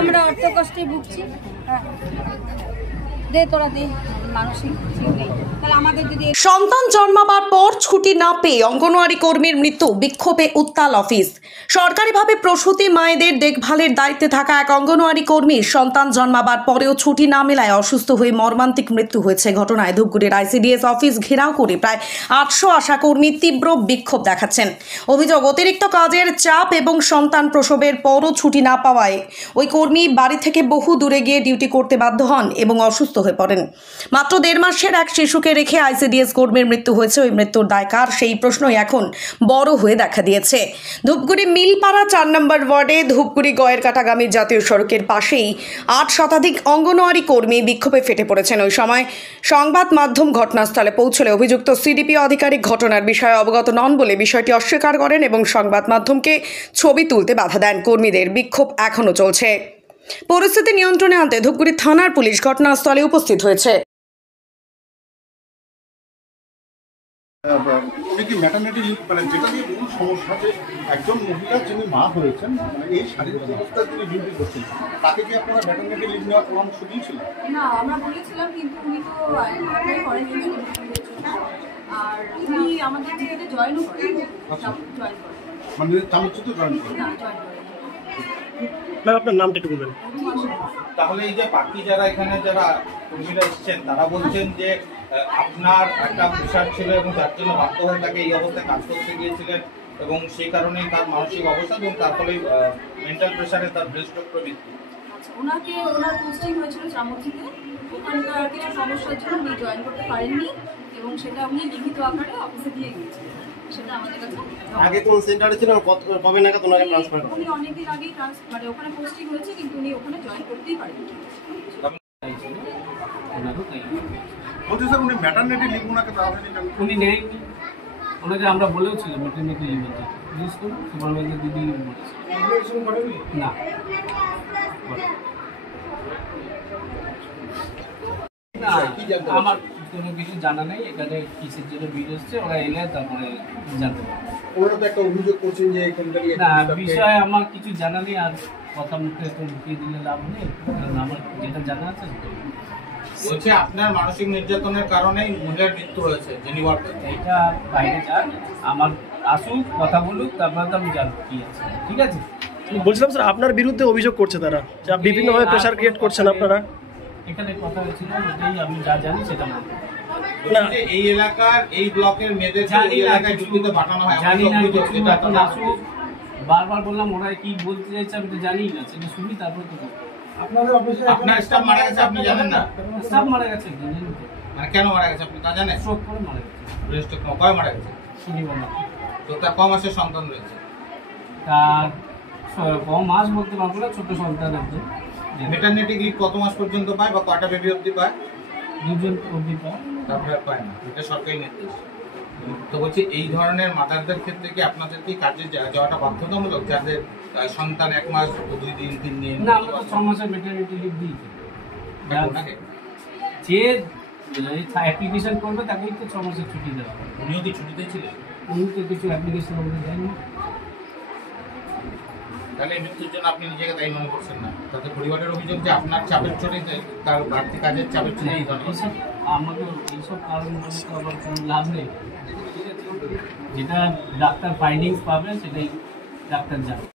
আমরা অর্থ কষ্টে ভুগছি। দে তোরা দে মানসিক তাহলে আমাদের যদি সন্তান জন্মাবার পর ছুটি না পেয়ে অঙ্গনওয়াড়ি কর্মীর মৃত্যু, বিক্ষোভে উত্তাল অফিস। সরকারিভাবে প্রসূতি মায়েদের দেখভালের দায়িত্বে থাকা এক অঙ্গনওয়াড়ি কর্মীর সন্তান জন্মাবার পরেও ছুটি না মেলায় অসুস্থ হয়ে মর্মান্তিক মৃত্যু হয়েছে। ঘটনায় ধূপগুড়ির আইসিডিএস অফিস ঘেরাও করে প্রায় 800 আশাকর্মী তীব্র বিক্ষোভ দেখাচ্ছেন। অভিযোগ, অতিরিক্ত কাজের চাপ এবং সন্তান প্রসবের পরও ছুটি না পাওয়ায় ওই কর্মী বাড়ি থেকে বহু দূরে গিয়ে ডিউটি করতে বাধ্য হন এবং অসুস্থ হয়ে পড়েন। মাত্র 1.5 মাসের এক শিশুকে রেখে আইসিডিএস কর্মীর মৃত্যু হয়েছে। ওই মৃত্যুর দায় কার, সেই প্রশ্নই এখন বড় হয়ে দেখা দিয়েছে। ধূপগুড়ি মিলপাড়া 4 নম্বর ওয়ার্ডে ধূপগুড়ি গয়েরকাটাগামী জাতীয় সড়কের পাশেই 8 শতাধিক অঙ্গনওয়াড়ি কর্মী বিক্ষোভে ফেটে পড়েছেন। ওই সময় সংবাদ মাধ্যম ঘটনাস্থলে পৌঁছলে অভিযুক্ত সিডিপি আধিকারিক ঘটনার বিষয়ে অবগত নন বলে বিষয়টি অস্বীকার করেন এবং সংবাদ মাধ্যমকে ছবি তুলতে বাধা দেন। কর্মীদের বিক্ষোভ এখনও চলছে। পরিস্থিতি নিয়ন্ত্রণে আনতে ধূপগুড়ি থানার পুলিশ ঘটনাস্থলে উপস্থিত হয়েছে। উনি কি ম্যাটারনিটি লিভ, মানে যেটা নিয়ে বহু সমস্যা, যে একজন মহিলা যিনি মা হয়েছেন, মানে এই শারীরিক অবস্থায় তিনি ডিউটি করছেন, তাকে কি আপনারা ম্যাটারনিটি লিভ নেওয়ার পরামর্শ দিয়েছিলেন? না, আমরা বলেছিলাম, কিন্তু উনি তো অ্যাপ্লাই করেনি ম্যাটারনিটির জন্য। আর উনি আমাদের ডিউটিতে জয়েনও করেন, জয়েন করেন, মানে চামচিতে জয়েন করেন? না, জয়েন করেন। ম্যাম, আপনার নামটা একটু বলবেন। তাহলে এই যে বাকি যারা এখানে যারা কর্মীরা এসেছেন, তারা বলছেন যে আপনার একটা প্রেশার ছিল এবং যার জন্য বাধ্য হয়ে তাকে এই অবস্থায় কাজ করতে গিয়েছিলেন এবং সেই কারণেই তার মানসিক অবস্থা এবং তারপরে মেন্টাল প্রেশারে তার ব্রেন স্ট্রোক মৃত্যু। আচ্ছা, ওনার পোস্টিং হয়েছিল চামচিতে। ওখানকার কিছু সমস্যার জন্য উনি জয়েন করতে পারেননি এবং সেটা উনি লিখিত আকারে অফিসে দিয়ে গিয়েছিলেন। সেটা আমাদের কাছে আগে কোন সেন্টারে ছিলেন, কবে নাগাদ ওনাকে ট্রান্সফার করেন? উনি অনেকদিন আগেই মানে ওখানে পোস্টিং হয়েছে, কিন্তু উনি ওখানে জয়েন করতেই পারেননি। বলছি স্যার, উনি ম্যাটারনিটি লিভ ওনাকে তাড়াতাড়ি উনি নেয়নি, ওনাকে আমরা বলেওছিলাম ম্যাটারনিটি লিভ নিতে, বিশেষ করে সুপারভাইজার দিদি বলেছে না। আমার কোনো কিছু জানা নেই, এখানে কিসের জন্য ভিড় এসছে, ওরা এলে তারপরে জানতে পারবে। ওনারা তো একটা অভিযোগ করছেন যে এখানকারই না, বিষয়ে আমার কিছু জানা নেই, আর কথা মুখে তো ঢুকিয়ে দিলে লাভ নেই, কারণ আমার যেটা জানা আছে বলছে আপনার মানসিক নির্যাতনের কারণেই মহিলার মৃত্যু হয়েছে। যিনি এইটা বাইরে যান, আমার আসুক, কথা বলুক, তারপরে তো আমি জানবো কি আছে। ঠিক আছে, বলছিলাম স্যার, আপনার বিরুদ্ধে অভিযোগ করছে তারা, যে বিভিন্নভাবে প্রেশার ক্রিয়েট করছেন আপনারা। এখানে কথা হয়েছিল, ওটাই আমি যা জানি সেটা বলবো। এই এলাকার এই ব্লকের মেয়েদের এই এলাকায় ডিউটিতে পাঠানো হয়, জানি না, এখন আসুক। বারবার বললাম, ওরা কি বলতে চাইছে আমি তো জানি না, সেটা শুনি তারপর তো আপনাদের অফিসে আপনার স্টাফ মারা গেছে, আপনি জানেন না? সব মারা গেছে, মানে কেন মারা গেছে আপনি তা জানেন? স্ট্রোক করে মারা গেছে। ব্রেন স্ট্রোক কবে মারা গেছে? শনিবার। তো তার ক মাসের সন্তান রয়েছে? তার কম মাস বলতে পারবো না, ছোট সন্তান একজন। ম্যাটারনিটি লিভ কত মাস পর্যন্ত পায় বা কয়টা বেবি অবধি পায়? 2 অবধি পায়, তারপরে পায় না, এটা সরকারি নির্দেশ। তো বলছি, এই ধরনের মাদারদের ক্ষেত্রে কি আপনাদের কি কাজে যাওয়াটা বাধ্যতামূলক, যাদের সন্তান 1 মাস 2 দিন 3 দিন? না, আমরা তো 6 মাসের ম্যাটারনিটি লিভ দিই। যে অ্যাপ্লিকেশন করবে তাকেই তো 6 মাসের ছুটি দেওয়া হবে। উনিও কি ছুটিতে ছিলেন? উনি তো কিছু অ্যাপ্লিকেশন আমাদের দেয়নি। তাহলে এই মৃত্যুর জন্য আপনি নিজেকে দায়ী মনে করছেন না? তাতে পরিবারের অভিযোগ যে আপনার চাপের চোটে, তার বাড়তি কাজের চাপের চোটে এই ধরনের। আমাকে এইসব কারণ বলে তো আবার কোনো লাভ নেই। যেটা ডাক্তার ফাইন্ডিংস পাবে সেটাই ডাক্তার জানে।